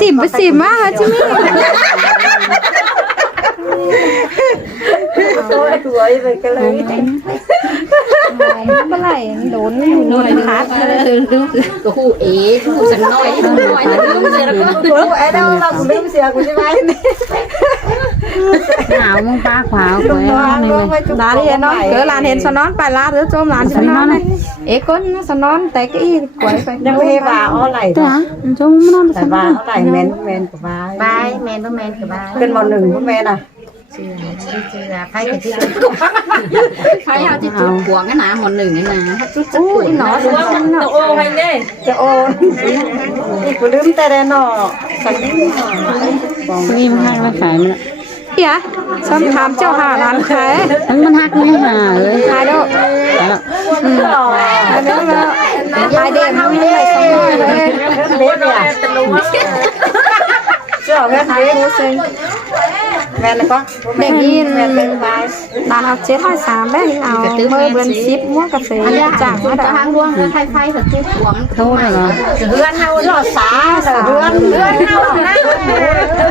สิบไปสิบมากจิมี่ตัวไปกันเลยเมื่อไหร่โดนคัดก็คู่เอ๋คู่สันน้อยน้อยนะลืมเสียแล้วก็ตัวไอ้เด้อเราลืมเสียกูใช่ไหมหนาวมึงป้าขวาวกูร้านนี้น้องเกิดร้านเห็นสนอนไปร้านหรือโจมร้านสนอนเอ๊ะก้นสนอนแต่ก็อีกวยไปยังไม่บ่าอะไรจ้ะจงมันนอนแต่บ่าอะไรแมนกับบ่าบายแมนบ่แมนกับบ้าเป็นม.1พ่อแม่น่ะเชื่อไพ่กับที่ไพ่เอาที่จุดหัวกันนะหมดหนึ่งนี่นะถ้าจุดจะปุ๋ยหนอจะโอ้ไปเนี่ยจะโอนนี่กูลืมแต่ได้หนอสักนิดหน่อยนี่มันหักมาขายมัน เดี๋ยวซ้ำถามเจ้าหาร้านขายมันหักไม่หาเลยขายแล้วขายแล้วขายเด็กไม่ได้สองเลยเล็บเนี่ยเจ้าแม่ไทยแม่เลยก็เด็กยิน แม่เป็นไปร้านเอา730ได้เอาเมื่อเดือน10ม้วนกาแฟจากมาได้ทางรวงไฟไฟกับจุดหัวมันโทษเหรอเรือนเฮาหลอดสาเรือนเฮา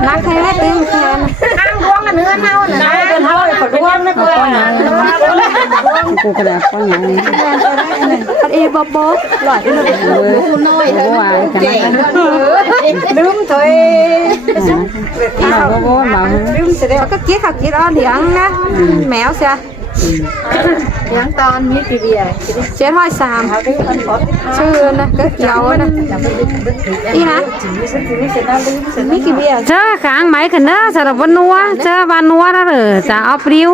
นักแท้ตึงแทนทางรวงกับเนื้อเน่าน่ะนะเรือนเฮาขอรวมนะเพื่อนกูกระดาษก้อนใหญ่นี่อันเอบ๊อบหลอดเลยคู่น้อยเท่าเก่งลืมถอยเราก็บอกมาลืมเสร็จแล้วก็คิดค่ะคิดเอาเลี้ยงนะแมวเสียเลี้ยงตอนมีกี่เบียร์730เขาได้คนขอชื่อนะก็เกี่ยวนะอีนะมีกี่เบียร์เจอขางไหมกันเนอะสำหรับวันนัวเจอวันนัวแล้วเหรอจะเอาปลิว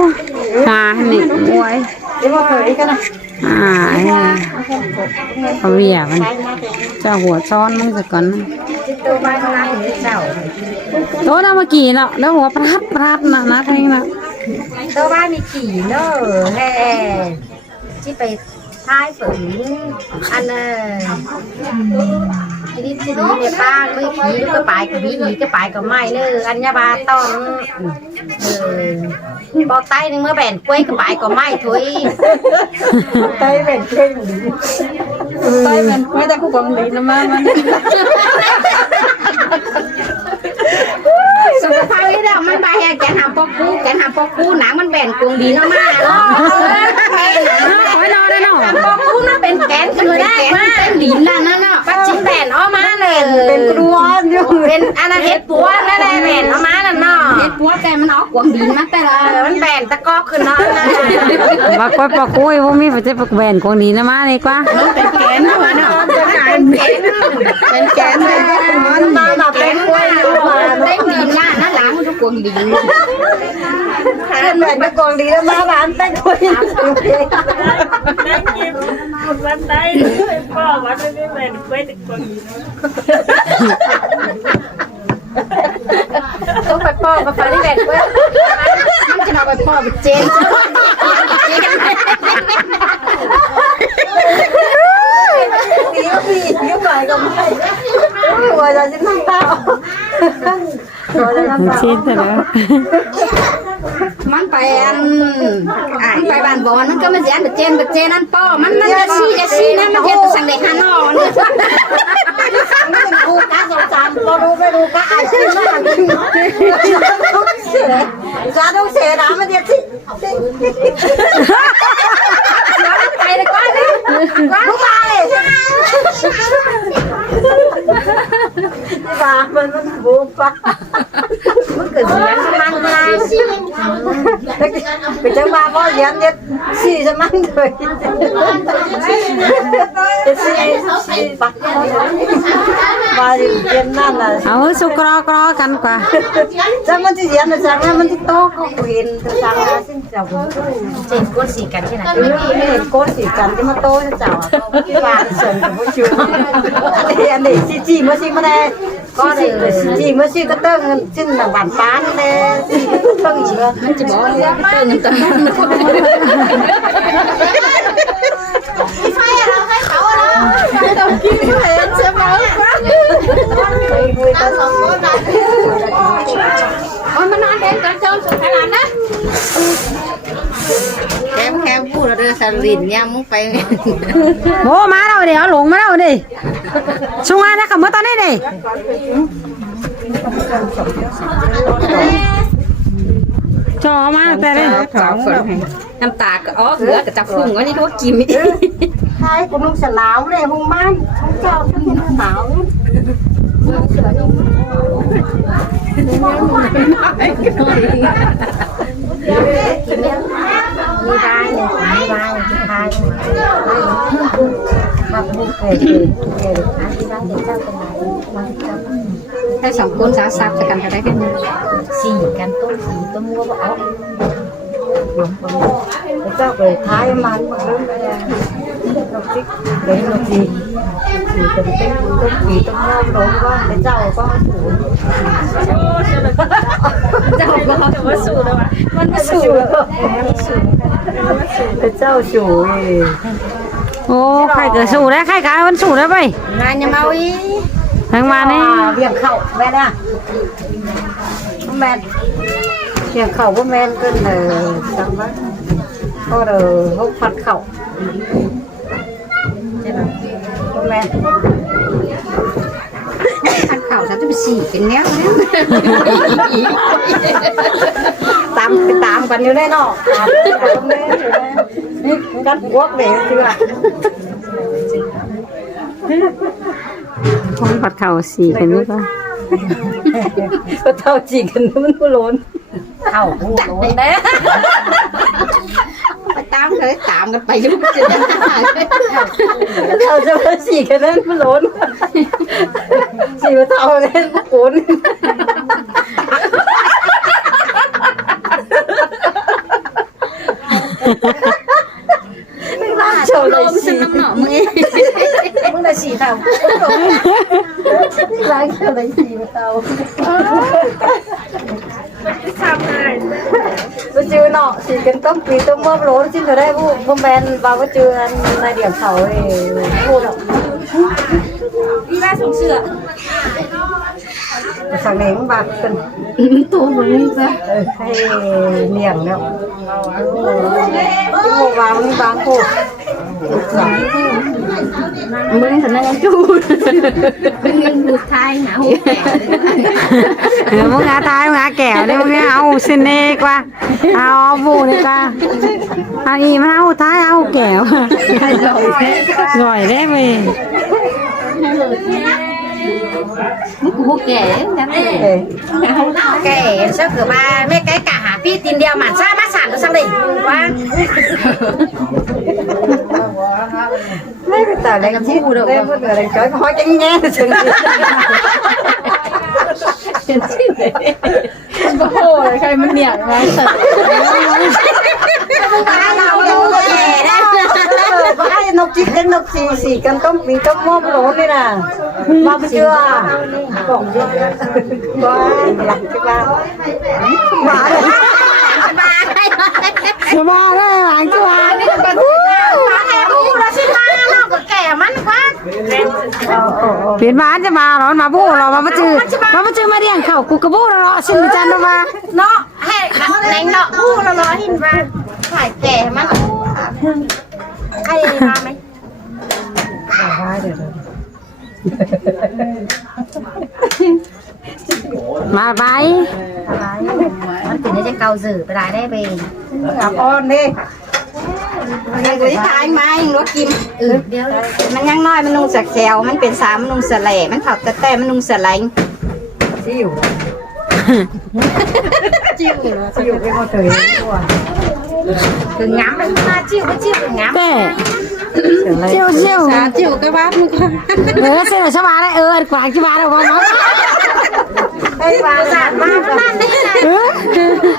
มานี่มวย เดี๋ยวมาเคยกันนะเอาเวียมันเจ้าหัวซ้อนมึงสักก่อนตัวบ้านข้างล่างนี่เจ้าโตเอามากี่เนาะแล้วหัวพลัดนะนะทั้งนั้น ตัวบ้านมีกี่เนอะแฮ่ที่ไปท้ายฝืนอันทีนี้ที่นี่เนี่ยป้าไม่ขี่ก็ไปกับพี่ก็ไปกับไม่เนอะอัญญาบาต้องบอกไตนึงเมื่อแบนกล้วยก็ไปกับไม่ถุยไตแบ่งเข่งดีไต้มันไม่ได้คู่กับดีนะมันสุขภาพไม่ได้มันไปแกหาปอกกูหนังมันแบนกวงดีเนาะมาเนาะโอ้ยนอนได้เนาะปอกกูน่ะเป็นแกนกันเลยได้มาเป็นดินนั่นเนาะปัจจิแบนออกมาเลย เป็นกรวนอยู่เป็นอนาเฮ็ดปัวนั่นแหละแบนออกมานั่นเนาะเฮ็ดปัวแต่มันออกกวงดินมาแต่ละมันแบนตะกอกขึ้นเนาะปากปากกุ้ยว่ามีปัจจัยปากแบนของดีนะมาเลยกว่าเป็นแกนเนาะเป็นแกนมันมาแบบเป็นกล้วยอยู่เต้นดินล่ะนั่นหลังมันทุกกวงดินเป็นแบบตะกองดีแล้วมาบ้านแต่กล้วยวันไหนพ่อวันนี้เป็นกล้วยตะกอนต้องไปพ่อมาฟังที่แบนกล้วยมันจะเอาไปพ่อไปเจนดียุ่งหน่อยก็ไม่หัวจะจิ้มตาชิดแต่แล้วมันไปไปบ้านบอลมันก็มาเสียเจนนั่นป้อมันจะชี้นะมันเห็นสั่งเด็กฮานอนกูกะ2-3เรารู้ไม่รู้กะไอ้ที่มากจะต้องเสียน้ำมันเดียวที่ไปเลยก้อนเลยกูไปบ้ามันบูฟ้ามันเกิดเสียงมันมาไปจังมาพ่อเลี้ยงเนี่ยสี่จะมันเลยสี่ปักมาเรียนนั่นน่ะเอาสุกรอกรอกันกว่าจังมันที่เรียนจังมันที่โตก็เห็นจังสิ้นเจ้าเจนก้นสีกันที่ไหนเห็นโกนสีกันที่มาโตเจ้าที่บ้านเสริมกับผู้ชูอันนี้จีมาซีมาได้ก็จีมาซีก็เติ้งชิ้นหนังบานป้านเลยเติ้งจีมันจะบอกเลยเติ้งจังไม่เราให้เขาเราต้องกินเห็นใช่ไหมไปคุยกัน2 คนนะโอ้ยมันนอนเห็นกันเจ้าสุดขนาดนะแคมพูดเลย สลินเนี่ยมึงไป โอ้มาแล้วเดี๋ยวหลงมาแล้วดิช่วงงานนะกับเมื่อตอนนี้ดิจอมาแต่เลย น้ำตาก็อ๋อเหลือกับจับพุ่งก็นี่ทุกกิม ใช่คุณลุงสลาวเลยหุงมันของเจ้าท่านสาวมีได้เลยมีได้ที่ทายมาบุกเกิดที่บ้านเด็กเจ้าเป็นไงมาเจ้า ถ้าสองคนสาวซับจะกันได้กัน สี่กันต้นสีต้นมัวบอกเอาเจ้าไปท้ายมันมาเริ่มเลยนกจิ๊กเลยนกจีสีต้นเต้นต้นสีต้นมัวร้องว่าเจ้าก็สูง เจ้าก็ว่าสู้แล้ววะ มันสูงเจ้าสูง โอ้ใครเกิดสู่ได้ใครกายมันสู่ได้ไป งานยังเอาอี ทางมานี่ เบี่ยงเข่าแม่น่ะแม่เบี่ยงเข่าก็แม่ขึ้นเลยสังว่าก็เลยเขาฟัดเข่าแม่ ขันข่าวฉันจะไปฉี่เป็นเนี้ย ตามกันอยู่แน่นอนนี่กันพวกเด็กสิว่า คนผัดเข่าสีกันนี่ป่ะ ก็เท่าจีกันมันก็ล้นเท่าผู้ล้นแน่ ไปตามเลยตามกันไปยุ่งจะ เราจะมาฉีกันนั้นมันล้นฉีมาเท่าเล่นมันโกนโชว์เลยฉี น้ำหนอมึง มึงได้ฉีเท่าร้านเท่าเลยฉีมาเท่า ทำอะไร ก็จือเนาะฉีกันต้มปีต้มมะโล้จิ้มจะได้ผู้แมนบางก็จือในเดี่ยวเขาเองพูดหรอก พี่แม่ส่งเสื้อ สั่งเหน่งบางเป็น ตัวมึงซะ ให้เลี้ยงแล้วที่โมบางนี่บางพูด มึงถึงนั่งจูดมึงดูไทยหาหูแก่ มึงหาตายมึงหาแก้วเนี่ยมึงเอาเสน่ห์กว่าเอาบูนี่กว่าเอาอีมาเอาท้ายเอาแก้วร่อยได้ไหม มึงหูแก่นั่นเองแก่เสื้อเกือบมาแม่แก่กะหาพี่ตีนเดียวหมันซ่ามาสั่นก็สั่งดิว่า ไม่เป็นแต่แรงที่พูดได้พูดแต่แรงจ้อยคอยจังแง่ถึง โอ้โหใครมันเหนียวมาสัตว์ เราแก่ได้บ้านนกจิกนกสีกันต้มปีต้มมะโล้นี่นะมาเชื่อของเยอะบ้านหลังที่บ้านบ้าน สบายเลยหลังจ้า เปลี่ยนบ้านจะมาหรอมาบู้หรอมาจื้อมาเรียงเข่ากูกระบู้หรอชินจันมา เนาะให้แรงเนาะพูดละร้อยหินมาถ่ายแก่มันใครมาไหม มาไป มันถึงจะเกาสื่อไปได้ไป กับอ้อนนี่ เดี๋ยวทายไหมรถกินเดี๋ยวมันยังน้อยมันนุ่งสักแซวมันเป็นสามมันนุ่งสแลมันขับแต่มันนุ่งสไลด์ จิ้วไม่เข้าใจตัว คืองามมันมาจิ้วก็จิ้วงาม เต้เชี่ยว จิ้วก็ว่ามึง เสียชาวบ้านได้กวางชาวบ้านได้บ้าง ไอ้บาสานมากนั่นนี่นะ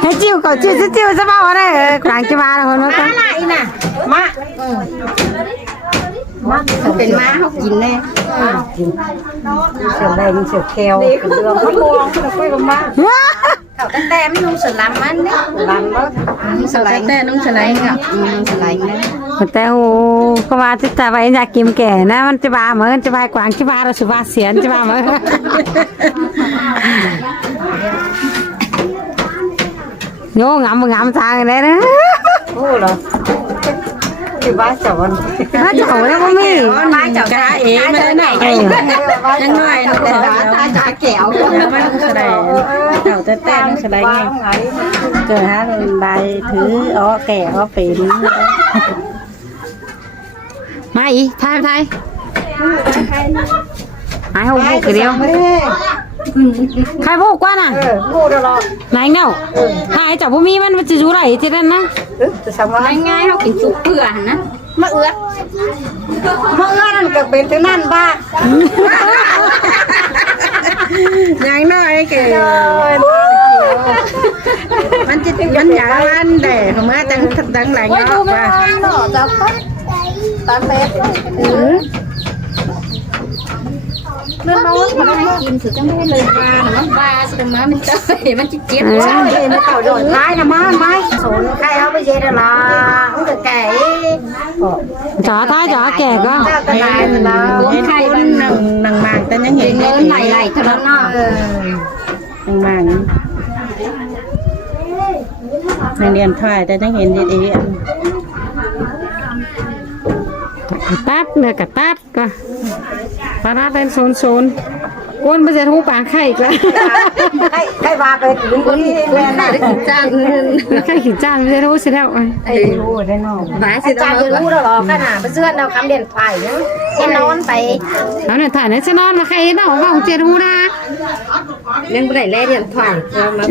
ให้จิ้วก่อนจิ้วชาวบ้านได้กวางชาวบ้านคนนั้น อะไรน่ะมาเป็นม้าเขากินแน่ เสือแดงเสือแควเสือมะม่วงเสือกล้วยลงมา เขาแต่มันนุ่งสลัมมันเนี่ย ลำแล้ว นุ่งสไลด์แต่นุ่งสไลด์กับนุ่งสไลด์นะ แต่โอ้ก็มาที่ตาไปอยากกินแก่นะมันจะบ้าเหมือนจะบ้ากวางชาวบ้านเราสุภาพเสียนจะบ้าเหมือนโย่งามทางเลยนะ โอ้เหรอ อยู่บ้านเจ้าวัน ถ้าเจ้าแล้วบ่มี บ้านเจ้าจ้าเอ๋ไม่ได้ไหนยังน้อยนะตาจ้าแก้วมันแสดงเจ้าแต่แต่แสดงไงเจอฮะใบถืออ๋อแก่อ๋อเป็น มาอีทายหายหูกเดียวใครพูดกว่าน่ะ พูดตลอด ไหนเนาะหายจากบ่มีมันจะอยู่ไหนที่นั่นนะ จะสมัย ง่ายๆเขากินสุกเพื่อนะมะเอือด เมื่อนั่นก็เป็นที่นั่นบ้า ยังน้อยเก๋มันจะมันอยากมันแดดของมันตั้งหลายเนาะว่า ตาเต็ม เรื่องน้องมันให้กินถือจะไม่ได้เลยปลาเนาะปลาสมัยมันจะมันจะเจี๊ยบ ใช่ในเต่าโดดท้ายนะมาไม่สนใครเอาไปเย็นละมันก็แก่ จ๋าท้ายจ๋าแก่ก็ เจ้าตะนายละ ไข่มันนังมางแต่ยังเห็นเงินไหลๆเท่านั้นเนาะนังมางนังเรียนถ่ายแต่ยังเห็นดีๆ ตับเนี่ยกะตับก็ปลาร้าเป็นโซนก้นไปเสียทูปากไข่อีกแล้ว ใครว่าไปถึงคนที่แม่น่ะ จ้าง ไข่ขีดจานไปเสียทูเสียแล้ว ไอ้รู้ได้นอก หมา อาจารย์จะรู้แล้วหรอขนาดไปเสื้อเราคำเด่นไผ่เนาะให้นอนไป แล้วเนี่ยถ่ายในเสื้อนอนมาใครเนาะว่าเสียทูนะ ยังไม่ได้แล่เรียนถ่ายมาบ้าง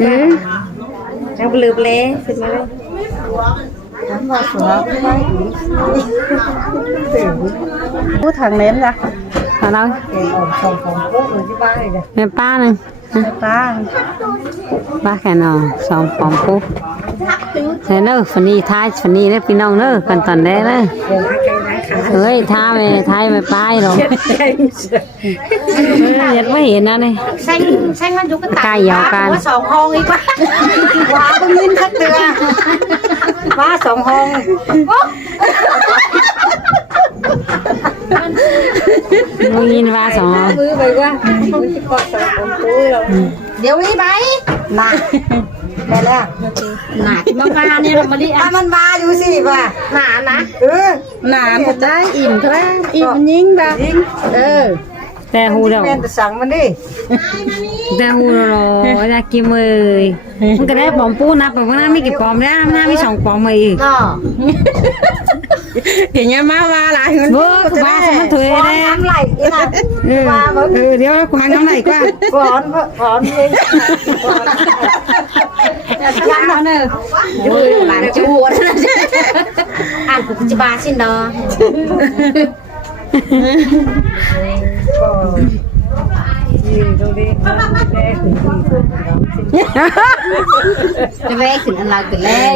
ยังลืมเล่ขึ้นมาเลย ฉันว่าสวยไม่ พูดทางเน้นนะ เอาเรา เก่งอ่อนสองของพวกอยู่ที่บ้านเลย เป็นป้าหนึ่ง ป้า ป้าแค่นอนสองปอมปุ๊บเฮ้ยเนอะฟันนี่ท้ายฟันนี่เนอะพี่น้องเนอะกันตอนแรกเนอะเฮ้ยท้าไปท้ายไปป้ายหรอกยัดไม่เห็นนะเนี่ย ใช่มันยุกตา ใกล้ยาวกัน ว่าสองห้องอีกว่าว้าก็ยินทักเตือว่าสองห้อง มึงยินว่าสอง มือไปว่ามันจะกอดสองตู้เรา เดี๋ยวนี้ไหมน่ะได้แล้ว หนาที่มาเนี่ยเรามาดิ ถ้ามันมาอยู่สิป่ะ หนานะ หนา จะได้อิ่มเท่าไหร่อิ่มมันยิ่งแบบแต่หูเดียว แม่สั่งมันดิ แต่หูเราอยากกินมือมันก็ได้ปอมปูนะปอมหน้าไม่กี่ปอมแล้วหน้ามีสองปอมมาอีก เนาะ เห็นยังมาว่าหลายคน เบ้อกูบ้าสมันถุย ฟ้อน แน่ น้ำไหลนี่นะว่า เดี๋ยวกูหาน้ำไหลกว่า ฟ้อนเลย ยันเนอะหลานจูด อ่านกูจะบาสิเนาะจะแวกถึงอันเราถึงแรก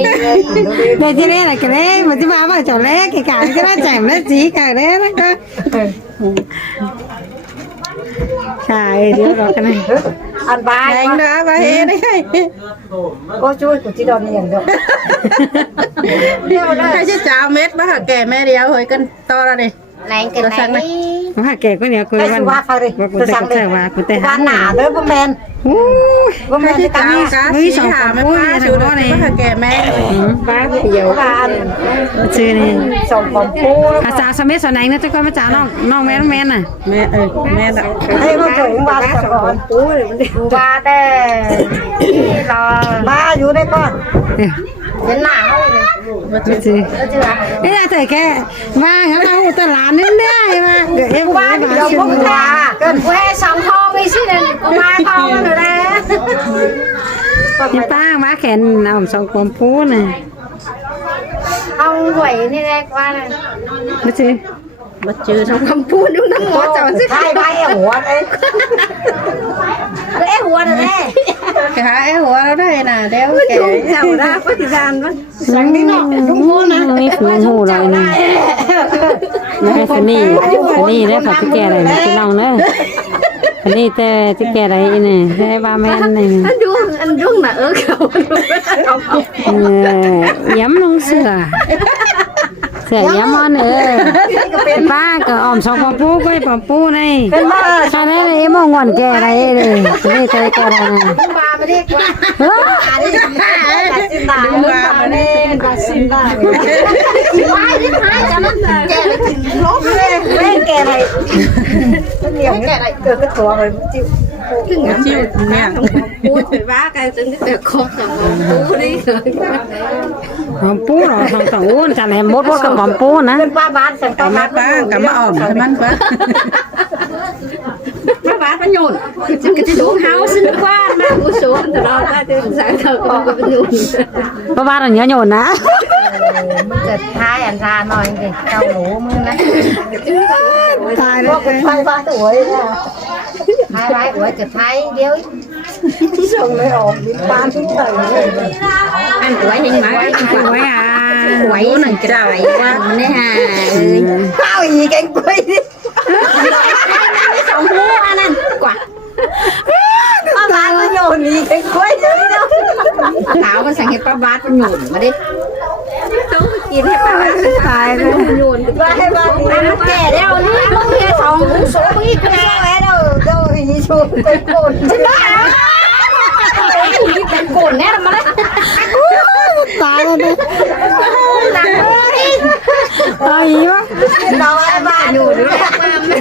เดี๋ยวที่นี่แหละกันเลยมันจะมาว่าเจ้าเล็กกี่การก็ได้แจ่มแล้วจีกันเลยนะก็ใช่เดี๋ยวรอกันนะ อันบาย แรงนะไปเฮ้ได้ ก็ช่วยกูที่ดอนนี่อย่างเดียวเดียวเลย ใครจะจ้าเม็ดมาหาแก่แม่เดียวเฮ้ยกันต่อแล้วดิ แรงกันไหน ว่าแกก็เนี่ยกู ไอ้ วัน สุว่าเขาดิ ว่ากู จะ แต่ สั่ง ก็ เลย แต่ว่ากูแต่ บ้านหนาเด้อพ่อแมนพ่อแมนจะ จ้า ทำนี่ กาสีหาแม่ป้าชูด้วยมาหาแก่แม่ป้าเดียว บ้าน ชื่อนี่ ส่งของปู ภาษาสมัยสนัยนะแต่ก็มาจากน้องแม่น้องแม่น่ะ แม่แม่ละ ให้มาถึงบ้านก่อนปูบ้านแต่รอบ้าอยู่ได้ก่อนเห็นหนาเขาเลย มาชื่อ แล้วจือ นี่น่าเถอะแกว่างั้นเราตลาดนี่ได้มาเอ็ม บ้านเดี๋ยวพวกแกเกินแค่สองห้องไม่ใช่เลยมาทองเลยนะ นี่ป้ามาแขนเอาสองปอมปูน่ะ เอาหวยนี่แรกว่าเลย มาชื่อ มาเจอทั้งคำพูดดูทั้งหมดจ้าสิ ใช่ใบหัวเลยเอ้หัวเลย แกหาไอ้หัวเราได้น่ะเดี๋ยวแกเจ้าได้ปฏิญาณมัน สั่งนี่เนาะลุงพูนะ นี่คือหูเลยนะนี่ฟันนี่ได้ผัดที่แก่อะไรนะพี่น้องเนอะฟันนี่แต่ที่แก่อะไรนี่ได้บ้าแม่นนี่ อันยุ่งน่ะเขา ย้ำลงเสือย้ำมันป้าก็ออมสองปอมปูก็ปอมปูนี่ชาเล่เลยมองงอนแก่อะไรเลยนี่เธอแก่อะไรนะ บ้า ไม่ได้กว่าอันนี้กัดสินดากัดสินดาว้ายนี่หายจังมันแก่เลยลบเลยแม่แก่เลยเหนียวแก่เลยเกิดกระตัวเลยจิ้ว จิ้วแม่ พูดเป็นว่ากันจนแต่ครบสมองพูดนี่เลย หอมปูเหรอทางสองอ้วนจันแหมบดกับหอมปูนะ เป็นป้าบ้านสังกั เอา ด มาป้ากับมาอ่อมให้มันป้า มาบ้านประโยชน์จึงจะดูเฮาซึ่งกว้างมากผู้ชมแต่เราได้ถึงสายเธอก็ประโยชน์ ป้าบ้านเราเยอะโยนนะ เกิดท้ายอันทาหน่อยสิเจ้าหนูมึงนะ ตายแล้ว เป็นไฟฟ้าสวยนะท้ายไว้อวยจะท้ายเดียวส่งไม่ออกบ้านทุกเตย อันไว้ยังไง ไว้อ่ะ ไว้หนึ่งเจ้าว่าเนี่ยฮะ ข้าวอีแกงกล้วยนี่ สองหัวนั่นกว่า ป้าบ้านมันโยนอีแกงกล้วยนี่นะ สาวมันสั่งให้ป้าบาสประโยชน์มาดิต้องกินให้ป้าบาสตายเลยประโยชน์ ว่าให้บ้านนี้แก่แล้วนี่มึงแค่2 2อีกแล้วเจ้าอีชูเป็นคนใช่ไหม เป็นโกนแน่ละมาเลย ตายเลยตายวะ เราไอ้บ้านอยู่ด้วย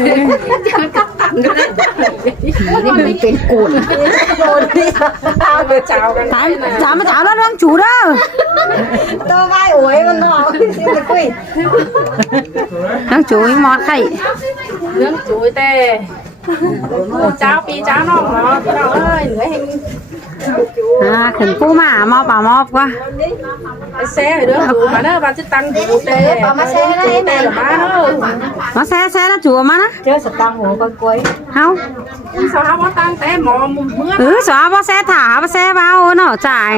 นี่มันเป็นโกน โดนที่เอาเดือเจ้ากัน ตายจ๋ามาจ๋าแล้วเรื่องจูเด้อ ตัวไม้อวยมันหนอกสิมันคุย เรื่องจูมอดไข่ เรื่องจุยแต่เจ้าปีเจ้าน้องเนาะพี่น้องเอ้ยเหนือแห่ง ขึ้นปูหมามอบป่ามอบวะ ไอ้แซ่เด้อดูมาเด้อบ้านจะตังดูแต่ ปามาแซ่ได้ไหม แต่มาเด้อ มาแซ่แล้วจูมานะ เจอสตังหัวก้อยกล้วย เฮา สาวว่าตังแต่หมอมุมเมื่อ สาวบ่แซ่ถาบ่แซ่เบาเนาะจ่าย